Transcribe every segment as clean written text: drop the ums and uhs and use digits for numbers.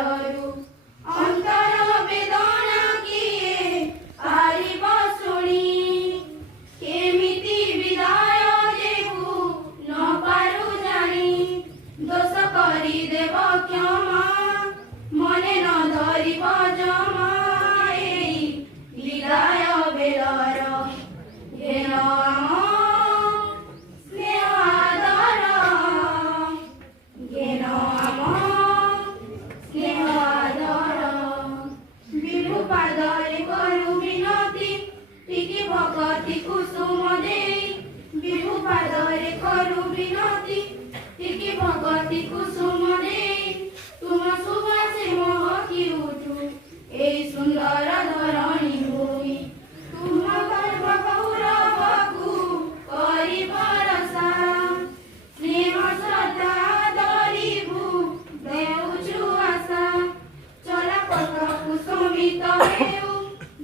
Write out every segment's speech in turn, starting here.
ଅନ୍ତରରୁ ଅନ୍ତର ବେଦନା କିଏ ପାରିବ ଶୁଣି କେମିତି ବିଦାୟ ଦେବୁ ନ ପାରୁ ଜାଣି ଦୋଷ କରିଦେବ କ୍ଷମା ମନେ ନ ଧରିବ ଜମା ଏଇ ବିଦାୟ ବେଳର ଘେନ ଆମ ସ୍ନେହ ଆଦର ଘେନ ଆମ ସ୍ନେହ ଆଦର ବିଭୁ ପାଦରେ କରୁ ବିନତି ଟିକେ ଭଗତି କୁସୁମ ଦେଇ ବିଭୁ ପାଦରେ କରୁ ବିନତି ଟିକେ ଭଗତି କୁସୁମ ଦେଇ ତୁମ ସୁବାସେ ମହକି ଉଠୁ এই সুন্দর ধরণী ভূমি তুম গর্ভ গৌরবকু করিব রসা স্নেহ শ্রদ্ধা ধরিবু দেউଛୁ আশা চলাপথ কুসুমিত ହେଉ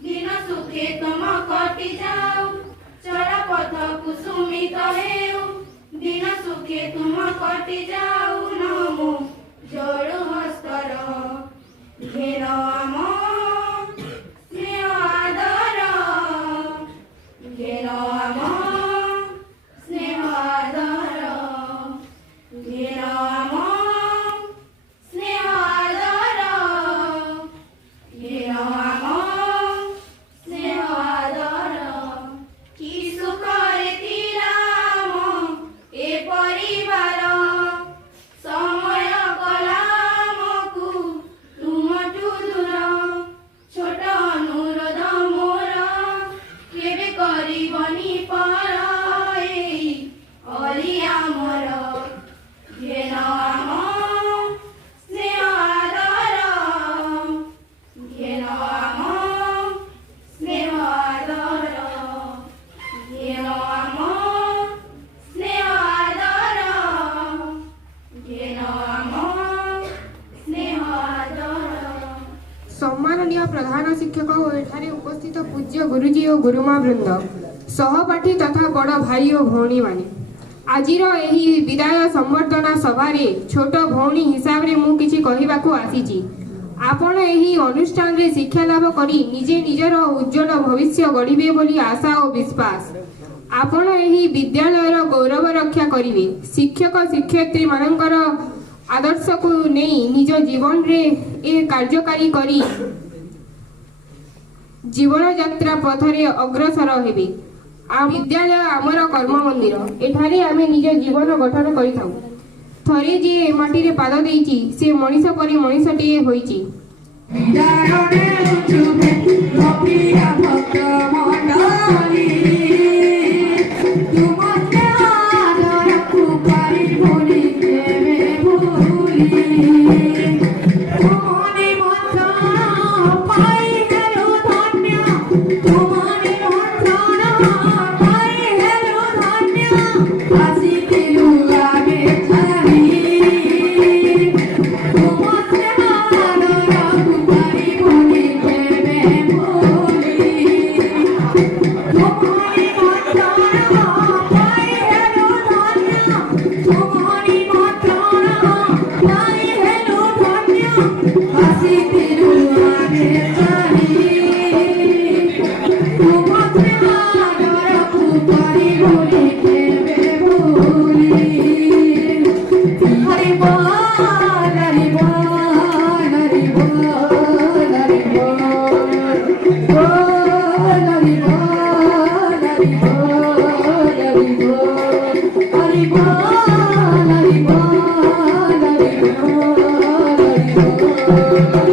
ଦିନ ସୁଖେ ତମ କଟି ଯାଉ ଚଲାପଥ କୁସୁମିତ ହେଉ ଦିନ ସୁଖେ ତୁମ କଟି ଯାଉ ନମୋ ଯୋଡୁ ହସ୍ତର ଘେର ଆମ ସ୍ନେହ ଆଦର ଘେର ଆମ ସ୍ନେହ ଆଦର ଘେର ଆମ ସ୍ନେହ ଆଦର ଘେର ଆମ ସ୍ନେହ ଆଦର କି ସୁଖରେ ଥିଲା ଆମ ଏ ପରିବାର ସମୟ କଲା ଆମକୁ ତୁମଠୁ ଦୂର ଛୋଟ ଅନୁରୋଧ ମୋର କେବେ କରିବନି ପର ଏଇ ଅଲି ଆମର ଘେନ ଆମ ସ୍ନେହ ଆଦର ଘେନ ଆମ ସ୍ନେହ ଆଦର ଘେନ ଆମ ସ୍ନେହ ଆଦର ଘେନ ଆମ ସ୍ନେହ ଆଦର सम्माननीय प्रधान शिक्षक ओ एठारे उपस्थित पूज्य गुरुजी और गुरुमा वृंद सहपाठी तथा बड़ भाई और भौणी माने आजिर एही विदाय संबर्धना सभारे छोट भौणी हिसाब रे मु किछि कहिबाकू आसीछि आपण एही अनुष्ठान रे शिक्षा लाभ करी निजे निजर उज्जवल भविष्य गढ़िबे बोली आशा और विश्वास आपण एही विद्यालयर गौरव रक्षा करिवे शिक्षक शिक्षयित्री मानकर आदर्श को नहीं निज जीवन रे ए कार्यकारी करी जीवन यात्रा पथरे अग्रसर हेबे आ विद्यालय आमर कर्म मंदिर एठारे आमे निज जीवन गठन करिथाउ थरे जे माटी रे पाद देइची से मनीष परी मनीषटिए होइची विद्यालये उचुबे भक्तिया भक्त मंडली तुमते आदर कुपारी भूली देवे भूली तुम्हारी मंत्रणा पाई हेलो धन्य तुम्हारी मंत्रणा पाई हेलो धन्य आसी दिलु आगे छाड़ी तुमते आदर कुपारी भूली देवे भूली तुम्हारी मंत्रणा पाई हेलो धन्य तुम्हारी मंत्रणा पाई हेलो धन्य आसी दिलु आगे छाड़ी तुमते आदर कुपारी भूली देवे भूली हरि बोल हरि बोल हरि बोल हरि बोल बोल हरि बोल हरि बोल हरि बोल हरि बोल हरि बोल हरि बोल हरि बोल